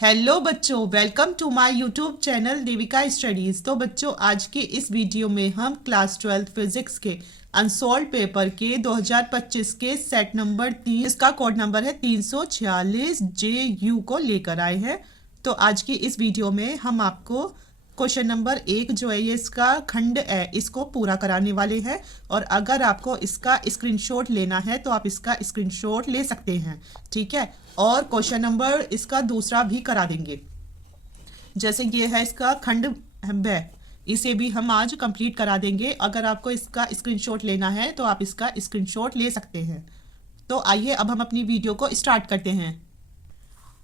Hello बच्चों, welcome to my YouTube channel Devika studies. तो बच्चों, आज के इस वीडियो में हम क्लास 12 फिजिक्स के अनसॉल्व पेपर के 2025 के सेट नंबर 3, इसका कोड नंबर है 346 JU को लेकर आए हैं। तो आज की इस वीडियो में हम आपको क्वेश्चन नंबर 1 जो है ये इसका खंड है, इसको पूरा कराने वाले हैं। और अगर आपको इसका स्क्रीनशॉट लेना है तो आप इसका स्क्रीनशॉट ले सकते हैं, ठीक है। और क्वेश्चन नंबर इसका दूसरा भी करा देंगे, जैसे ये है इसका खंड ब, इसे भी हम आज कंप्लीट करा देंगे। अगर आपको इसका स्क्रीनशॉट लेना है तो आप इसका स्क्रीनशॉट ले सकते हैं। तो आइए अब हम अपनी वीडियो को स्टार्ट करते हैं।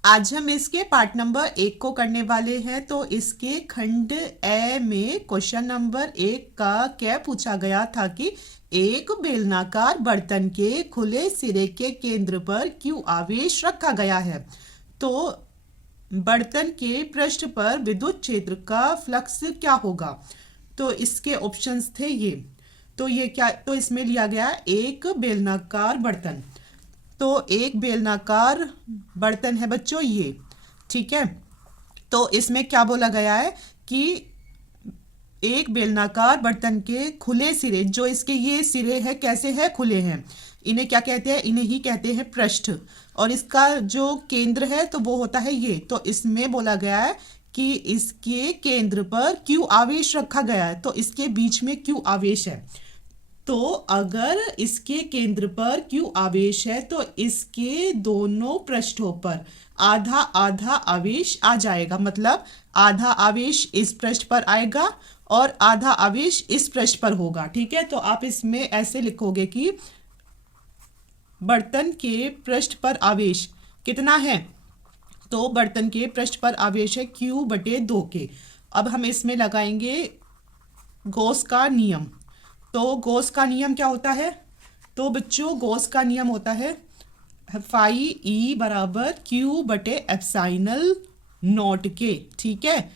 आज हम इसके पार्ट नंबर 1 को करने वाले हैं। तो इसके खंड ए में क्वेश्चन नंबर 1 का क्या पूछा गया था कि एक बेलनाकार बर्तन के खुले सिरे के केंद्र पर क्यू आवेश रखा गया है। तो बर्तन के पृष्ठ पर विद्युत क्षेत्र का फ्लक्स क्या होगा। तो इसके ऑप्शंस थे ये। तो ये क्या, तो इसमें लिया गया एक बेलनाकार बर्तन। तो एक बेलनाकार बर्तन है बच्चों ये, ठीक है। तो इसमें क्या बोला गया है कि एक बेलनाकार बर्तन के खुले सिरे, जो इसके ये सिरे हैं कैसे हैं, खुले हैं। इन्हें क्या कहते हैं, इन्हें ही कहते हैं पृष्ठ। और इसका जो केंद्र है तो वो होता है ये। तो इसमें बोला गया है कि इसके केंद्र पर क्यू आवेश रखा गया है। तो इसके बीच में क्यू आवेश है। तो अगर इसके केंद्र पर क्यू आवेश है तो इसके दोनों पृष्ठों पर आधा आधा आवेश आ जाएगा। मतलब आधा आवेश इस पृष्ठ पर आएगा और आधा आवेश इस पृष्ठ पर होगा, ठीक है। तो आप इसमें ऐसे लिखोगे कि बर्तन के पृष्ठ पर आवेश कितना है। तो बर्तन के पृष्ठ पर आवेश है Q/2 के। अब हम इसमें लगाएंगे गॉस का नियम। तो गॉस का नियम क्या होता है। तो बच्चों गॉस का नियम होता है फाई E बराबर Q/ε0 के, ठीक है।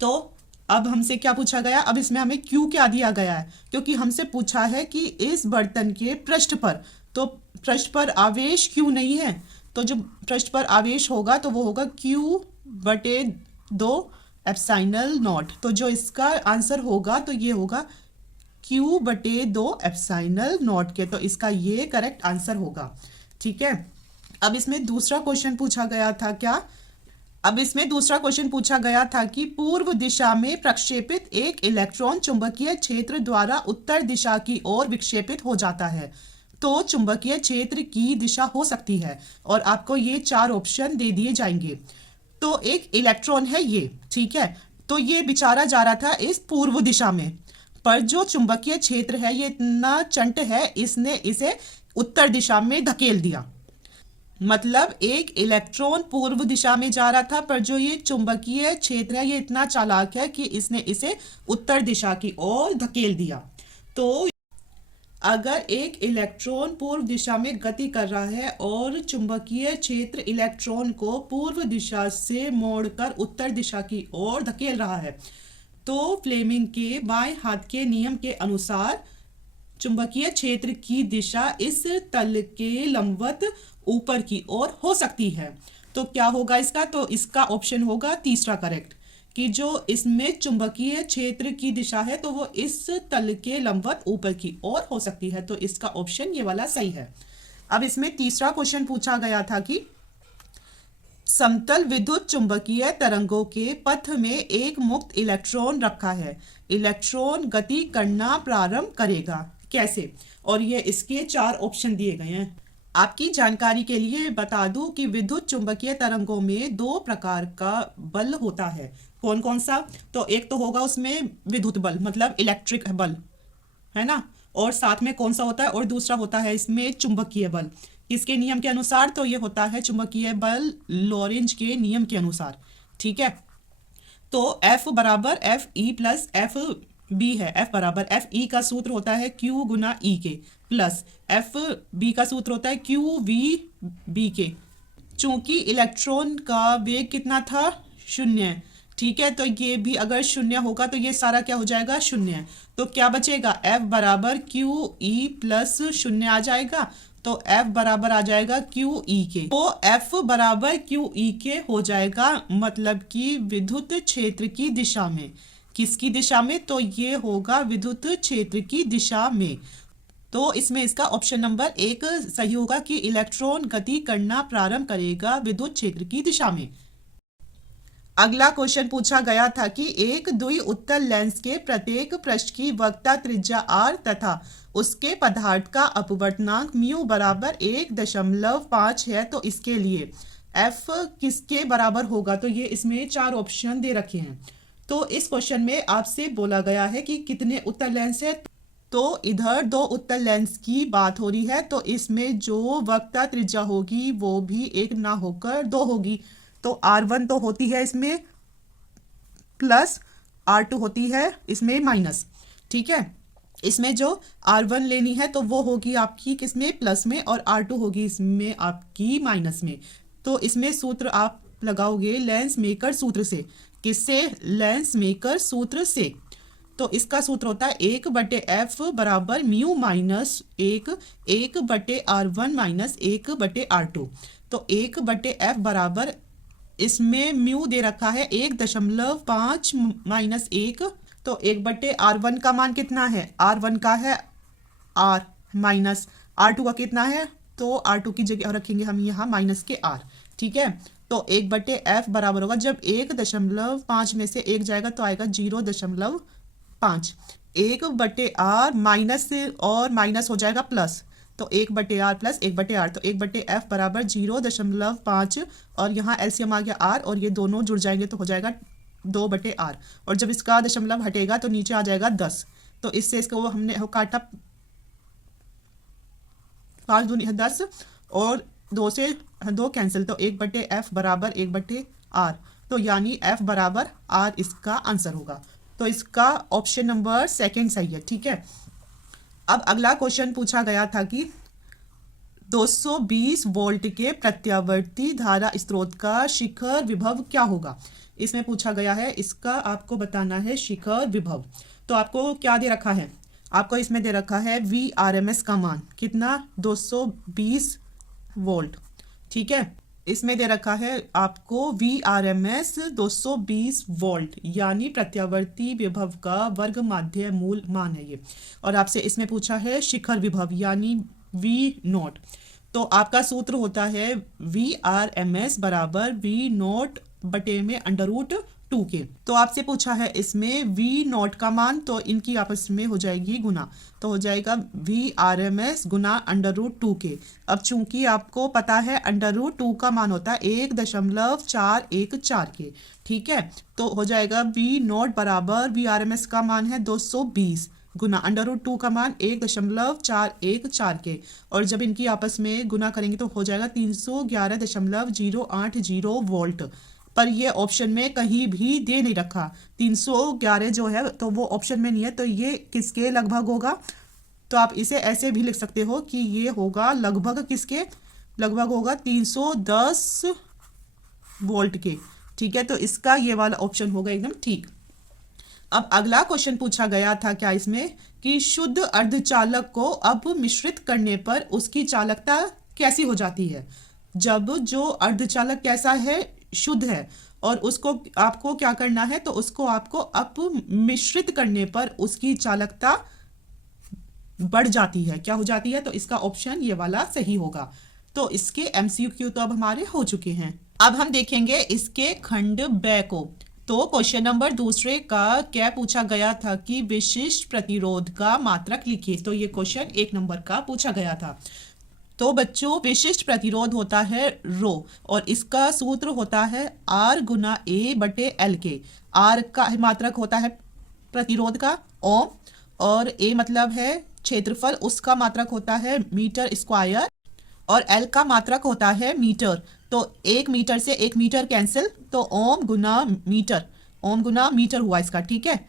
तो अब हमसे क्या पूछा गया, अब इसमें हमें Q क्या दिया गया है, क्योंकि हमसे पूछा है कि इस बर्तन के पृष्ठ पर, तो पृष्ठ पर आवेश Q नहीं है। तो जो पृष्ठ पर आवेश होगा तो वो होगा Q/2ε0। तो जो इसका आंसर होगा तो ये होगा Q/2ε0 के। तो इसका ये करेक्ट आंसर होगा, ठीक है। अब इसमें दूसरा क्वेश्चन पूछा गया था क्या, अब इसमें दूसरा क्वेश्चन पूछा गया था कि पूर्व दिशा में प्रक्षेपित एक इलेक्ट्रॉन चुंबकीय क्षेत्र द्वारा उत्तर दिशा की ओर विक्षेपित हो जाता है। तो चुंबकीय क्षेत्र की दिशा हो सकती है और आपको ये 4 ऑप्शन दे दिए जाएंगे। तो एक इलेक्ट्रॉन है ये, ठीक है। तो ये बेचारा जा रहा था इस पूर्व दिशा में, पर जो चुंबकीय क्षेत्र है ये इतना चंट है, इसने इसे उत्तर दिशा में धकेल दिया। मतलब एक इलेक्ट्रॉन पूर्व दिशा में जा रहा था, पर जो ये चुंबकीय क्षेत्र है ये इतना चालाक है कि इसने इसे उत्तर दिशा की ओर धकेल दिया। तो अगर एक इलेक्ट्रॉन पूर्व दिशा में गति कर रहा है और चुंबकीय क्षेत्र इलेक्ट्रॉन को पूर्व दिशा से मोड़कर उत्तर दिशा की ओर धकेल रहा है, तो फ्लेमिंग के बाएं हाथ के नियम के अनुसार चुंबकीय क्षेत्र की दिशा इस तल के लंबवत ऊपर की ओर हो सकती है। तो क्या होगा इसका, तो इसका ऑप्शन होगा तीसरा करेक्ट, कि जो इसमें चुंबकीय क्षेत्र की दिशा है तो वो इस तल के लंबवत ऊपर की ओर हो सकती है। तो इसका ऑप्शन ये वाला सही है। अब इसमें तीसरा क्वेश्चन पूछा गया था कि समतल विद्युत चुंबकीय तरंगों के पथ में एक मुक्त इलेक्ट्रॉन रखा है। इलेक्ट्रॉन गति करना प्रारंभ करेगा, कैसे। और ये इसके 4 ऑप्शन दिए गए हैं। आपकी जानकारी के लिए बता दूं कि विद्युत चुंबकीय तरंगों में 2 प्रकार का बल होता है। कौन कौन सा, तो एक तो होगा उसमें विद्युत बल, मतलब इलेक्ट्रिक बल, है ना। और साथ में कौन सा होता है, और दूसरा होता है इसमें चुंबकीय बल। किसके नियम के अनुसार, तो ये होता है चुंबकीय बल लॉरेंज के नियम के अनुसार, ठीक है। तो F बराबर FE प्लस FB है। F बराबर FE का सूत्र होता है Q गुना E के, प्लस FB का सूत्र होता है QVB के। चूंकि इलेक्ट्रॉन का वेग कितना था, 0, ठीक है। तो ये भी अगर 0 होगा तो ये सारा क्या हो जाएगा, 0। तो क्या बचेगा, F बराबर QE प्लस 0 आ जाएगा। तो F बराबर आ जाएगा क्यू ई के। तो F बराबर क्यू ई के हो जाएगा, मतलब कि विद्युत क्षेत्र की दिशा में। किसकी दिशा में? तो ये होगा विद्युत क्षेत्र की दिशा में। तो इसमें इसका ऑप्शन नंबर 1 सही होगा कि इलेक्ट्रॉन गति करना प्रारंभ करेगा विद्युत क्षेत्र की दिशा में। अगला क्वेश्चन पूछा गया था कि एक द्वि उत्तल लेंस के प्रत्येक पृष्ठ की वक्रता त्रिज्या r तथा उसके पदार्थ का अपवर्तनांक म्यू बराबर 1.5 है, तो इसके लिए f किसके बराबर होगा? तो ये इसमें 4 ऑप्शन दे रखे हैं। तो इस क्वेश्चन में आपसे बोला गया है कि कितने उत्तल लेंस है, तो इधर 2 उत्तल लेंस की बात हो रही है, तो इसमें जो वक्रता त्रिज्या होगी वो भी 1 ना होकर 2 होगी। तो R1 तो होती है इसमें प्लस, R2 होती है इसमें माइनस। ठीक है, इसमें जो R1 लेनी है तो वो होगी आपकी किसमें? प्लस में, और R2 होगी इसमें आपकी माइनस में। तो इसमें सूत्र आप लगाओगे लेंस मेकर सूत्र से। किससे? लेंस मेकर सूत्र से। तो इसका सूत्र होता है 1/f बराबर mu minus 1/R1 minus 1/R2। तो 1/f बराबर, इसमें म्यू दे रखा है 1.5 माइनस 1, तो 1/R1 का मान कितना है? R1 का है R माइनस R2 का कितना है? तो R2 की जगह रखेंगे हम यहाँ माइनस के R। ठीक है, तो 1/f बराबर होगा, जब 1.5 में से 1 जाएगा तो आएगा 0.5। 1/R माइनस और माइनस हो जाएगा प्लस, तो 1/R प्लस 1/R, तो 1/f बराबर 0.5, और यहाँ एलसीएम आ गया R, और ये दोनों जुड़ जाएंगे तो हो जाएगा 2/R, और जब इसका दशमलव हटेगा तो नीचे आ जाएगा 10। तो इससे इसको हमने काटा 5 दूनी 10, और 2 से 2 कैंसिल, तो 1/f बराबर 1/R, तो यानी f बराबर R इसका आंसर होगा। तो इसका ऑप्शन नंबर 2 सही है। ठीक है, अब अगला क्वेश्चन पूछा गया था कि 220 वोल्ट के प्रत्यावर्ती धारा स्रोत का शिखर विभव क्या होगा? इसमें पूछा गया है, इसका आपको बताना है शिखर विभव। तो आपको क्या दे रखा है? आपको इसमें दे रखा है VRMS का मान कितना? 220 वोल्ट। ठीक है, इसमें दे रखा है आपको VRMS 220 वोल्ट, यानी प्रत्यावर्ती विभव का वर्ग माध्य मूल मान है ये। और आपसे इसमें पूछा है शिखर विभव यानी V0। तो आपका सूत्र होता है VRMS बराबर V0 बटे में √2 के। तो आपसे पूछा है इसमें V0 का मान, तो इनकी आपस में हो जाएगी गुना, तो हो जाएगा VRMS गुना √2 के। अब चूंकि आपको पता है √2 का मान होता है 1.414 के। ठीक है, तो हो जाएगा V0 बराबर VRMS का मान है 220 गुना √2 का मान 1.414 के, और जब इनकी आपस में गुना करेंगे तो हो जाएगा 311.080 वोल्ट। पर ये ऑप्शन में कहीं भी दे नहीं रखा, 311 जो है तो वो ऑप्शन में नहीं है, तो ये किसके लगभग होगा? तो आप इसे ऐसे भी लिख सकते हो कि ये होगा लगभग किसके? लगभग होगा 310 वोल्ट के। ठीक है, तो इसका ये वाला ऑप्शन होगा एकदम ठीक। अब अगला क्वेश्चन पूछा गया था क्या इसमें कि शुद्ध अर्धचालक को अब मिश्रित करने पर उसकी चालकता कैसी हो जाती है? जब जो अर्धचालक कैसा है? शुद्ध है, और उसको आपको क्या करना है? तो उसको आपको अब मिश्रित करने पर उसकी चालकता बढ़ जाती है। क्या हो जाती है? तो इसका ऑप्शन ये वाला सही होगा। तो इसके MCQ तो अब हमारे हो चुके हैं। अब हम देखेंगे इसके खंड ब को। तो क्वेश्चन नंबर 2 का क्या पूछा गया था कि विशिष्ट प्रतिरोध का मात्रक लिखिए। तो ये क्वेश्चन 1 नंबर का पूछा गया था। तो बच्चों विशिष्ट प्रतिरोध होता है रो, और इसका सूत्र होता है R गुना A/L के। R का मात्रक होता है प्रतिरोध का ओम, और A मतलब है क्षेत्रफल, उसका मात्रक होता है मीटर स्क्वायर, और L का मात्रक होता है मीटर। तो 1 मीटर से 1 मीटर कैंसिल, तो ओम गुना मीटर हुआ इसका। ठीक है,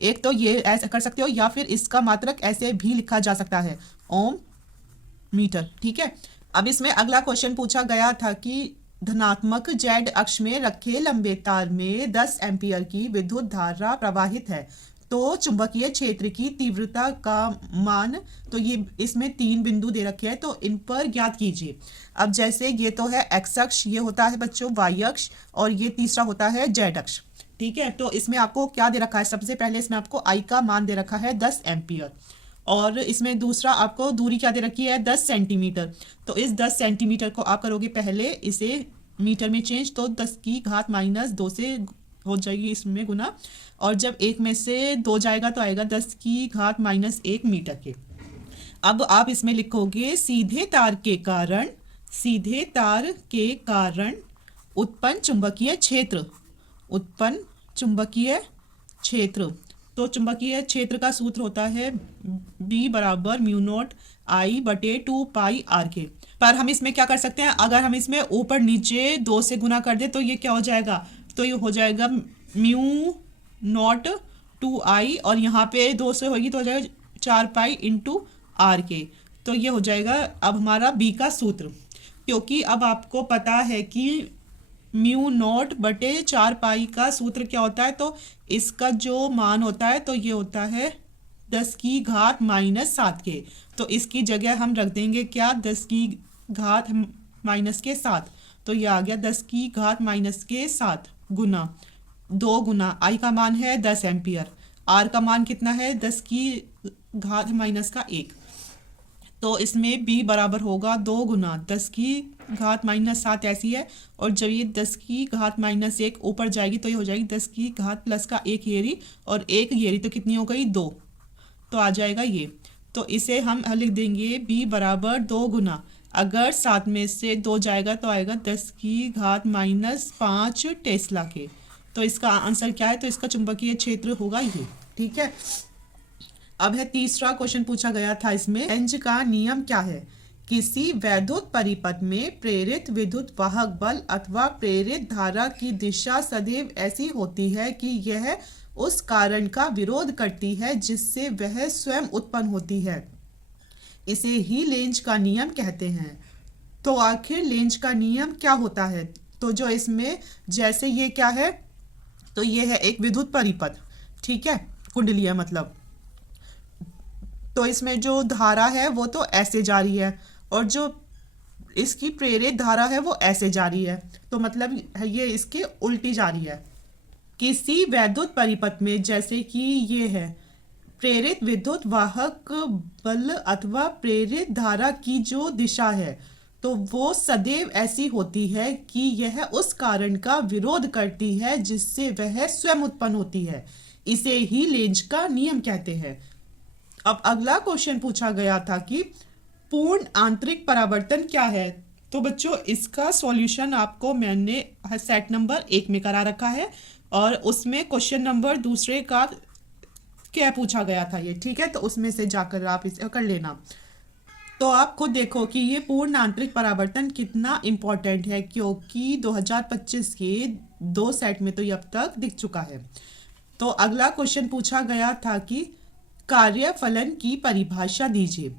एक तो ये ऐसा कर सकते हो, या फिर इसका मात्रक ऐसे भी लिखा जा सकता है ओम मीटर। ठीक है, अब इसमें अगला क्वेश्चन पूछा गया था कि धनात्मक Z अक्ष में रखे लंबे तार में 10 एम्पियर की विद्युत धारा प्रवाहित है। तो चुंबकीय क्षेत्र की तीव्रता का मान, तो ये इसमें 3 बिंदु दे रखे हैं, तो इन पर ज्ञात कीजिए। अब जैसे ये तो है एक्स अक्ष, ये होता है बच्चों वाई अक्ष, और ये तीसरा होता है जेड अक्ष। ठीक है, तो इसमें आपको क्या दे रखा है, सबसे पहले इसमें आपको आई का मान दे रखा है 10 एम्पियर, और इसमें दूसरा आपको दूरी क्या दे रखी है 10 सेंटीमीटर। तो इस 10 सेंटीमीटर को आप करोगे पहले इसे मीटर में चेंज, तो 10 की घात -2 से हो जाएगी इसमें गुना, और जब 1 में से 2 जाएगा तो आएगा 10 की घात -1 मीटर के। अब आप इसमें लिखोगे सीधे तार के कारण उत्पन्न चुंबकीय क्षेत्र, उत्पन्न चुंबकीय क्षेत्र। तो चुंबकीय क्षेत्र का सूत्र होता है B बराबर μ0 I/2 π r के। पर हम इसमें क्या कर सकते हैं, अगर हम इसमें ऊपर नीचे 2 से गुना कर दे तो ये क्या हो जाएगा, तो ये हो जाएगा μ0 2I, और यहाँ पे 2 से होगी तो हो जाएगा 4 पाई इंटू आर के। तो ये हो जाएगा अब हमारा बी का सूत्र, क्योंकि अब आपको पता है कि μ0/4 पाई का सूत्र क्या होता है, तो इसका जो मान होता है तो ये होता है 10 की घात -7 के। तो इसकी जगह हम रख देंगे क्या 10 की घात -7, तो ये आ गया 10 की घात -7 गुना 2 गुना आई का मान है 10 एम्पियर, आर का मान कितना है 10 की घात -1, तो इसमें b बराबर होगा 2 गुना 10 की घात -7 ऐसी है, और जब ये 10 की घात -1 ऊपर जाएगी तो ये हो जाएगी 10 की घात +1 येरी, और 1 येरी तो कितनी हो गई 2, तो आ जाएगा ये। तो इसे हम लिख देंगे b बराबर 2 गुना, अगर 7 में से 2 जाएगा तो आएगा 10 की घात -5 टेस्ला के। तो इसका आंसर क्या है, तो इसका चुंबकीय क्षेत्र होगा ये। ठीक है, अब है तीसरा क्वेश्चन पूछा गया था इसमें, लेंज का नियम क्या है। किसी वैद्युत परिपथ में प्रेरित विद्युत वाहक बल अथवा प्रेरित धारा की दिशा सदैव ऐसी होती है कि यह उस कारण का विरोध करती है जिससे वह स्वयं उत्पन्न होती है, इसे ही लेंज का नियम कहते हैं। तो आखिर लेंज का नियम क्या होता है, तो जो इसमें जैसे ये क्या है, तो ये है एक विद्युत परिपथ, ठीक है, कुंडलीय मतलब, तो इसमें जो धारा है वो तो ऐसे जा रही है, और जो इसकी प्रेरित धारा है वो ऐसे जा रही है, तो मतलब ये इसके उल्टी जा रही है। किसी वैद्युत परिपथ में जैसे कि ये है प्रेरित विद्युत वाहक बल अथवा प्रेरित धारा की जो दिशा है तो वो सदैव ऐसी होती है कि यह उस कारण का विरोध करती है जिससे वह स्वयं उत्पन्न होती है, इसे ही लेंज का नियम कहते हैं। अब अगला क्वेश्चन पूछा गया था कि पूर्ण आंतरिक परावर्तन क्या है। तो बच्चों इसका सॉल्यूशन आपको मैंने सेट नंबर 1 में करा रखा है, और उसमें क्वेश्चन नंबर दूसरे का क्या पूछा गया था ये, ठीक है, तो उसमें से जाकर आप इसे कर लेना। तो आप खुद देखो कि ये पूर्ण आंतरिक परावर्तन कितना इम्पोर्टेंट है, क्योंकि 2025 के 2 सेट में तो ये अब तक दिख चुका है। तो अगला क्वेश्चन पूछा गया था कि कार्यफलन की परिभाषा दीजिए।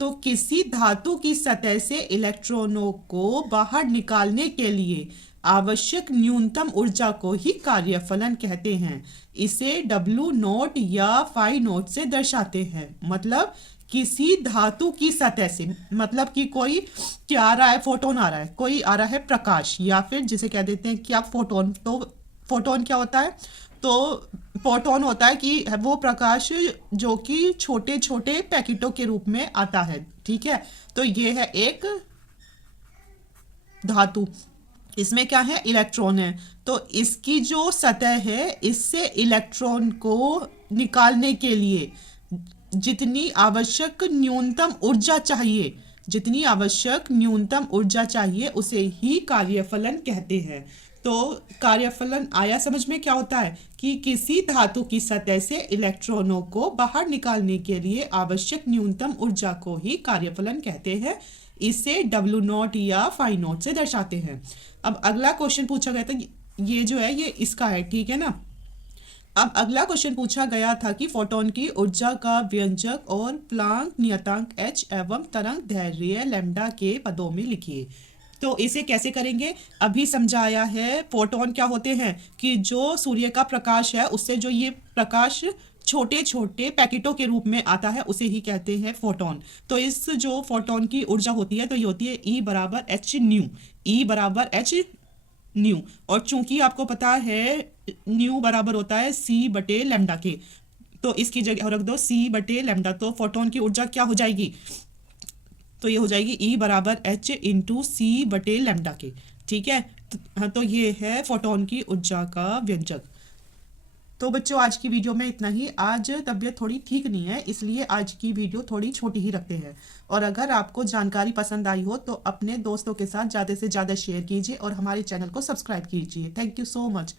तो किसी धातु की सतह से इलेक्ट्रॉनों को बाहर निकालने के लिए आवश्यक न्यूनतम ऊर्जा को ही कार्यफलन कहते हैं। इसे W0 या φ0 से दर्शाते हैं। मतलब किसी धातु की सतह से, मतलब कि कोई क्या आ रहा है, फोटोन आ रहा है, कोई आ रहा है प्रकाश, या फिर जिसे कह देते हैं क्या फोटोन। तो फोटोन क्या होता है, तो फोटोन होता है कि वो प्रकाश जो कि छोटे छोटे पैकेटों के रूप में आता है, ठीक है। तो ये है एक धातु, इसमें क्या है, इलेक्ट्रॉन है। तो इसकी जो सतह है, इससे इलेक्ट्रॉन को निकालने के लिए जितनी आवश्यक न्यूनतम ऊर्जा चाहिए, जितनी आवश्यक न्यूनतम ऊर्जा चाहिए उसे ही कार्यफलन कहते हैं। तो कार्यफलन आया समझ में, क्या होता है कि किसी धातु की सतह से इलेक्ट्रॉनों को बाहर निकालने के लिए आवश्यक न्यूनतम ऊर्जा को ही कार्यफलन कहते हैं। इसे W0 या φ0 से दर्शाते हैं। अब अगला क्वेश्चन पूछा गया था, ये जो है ये इसका है, ठीक है ना। अब अगला क्वेश्चन पूछा गया था कि फोटोन की ऊर्जा का व्यंजक और प्लांक नियतांक h एवं तरंग दैर्घ्य लैम्डा के पदों में लिखिए। तो इसे कैसे करेंगे, अभी समझाया है। फोटोन क्या होते हैं कि जो सूर्य का प्रकाश है उससे जो ये प्रकाश छोटे छोटे पैकेटों के रूप में आता है, उसे ही कहते हैं फोटोन। तो इस जो फोटोन की ऊर्जा होती है तो ये होती है ई बराबर एच न्यू, ई बराबर एच न्यू। और चूंकि आपको पता है न्यू बराबर होता है सी बटे लेमडा के, तो इसकी जगह रख दो सी बटे लेमडा, तो फोटोन की ऊर्जा क्या हो जाएगी, तो ये हो जाएगी ई बराबर एच इंटू सी बटे लेमडा के। ठीक है, हाँ, तो ये है फोटोन की ऊर्जा का व्यंजक। तो बच्चों आज की वीडियो में इतना ही। आज तबीयत थोड़ी ठीक नहीं है, इसलिए आज की वीडियो थोड़ी छोटी ही रखते हैं। और अगर आपको जानकारी पसंद आई हो तो अपने दोस्तों के साथ ज़्यादा से ज़्यादा शेयर कीजिए और हमारे चैनल को सब्सक्राइब कीजिए। Thank you so much.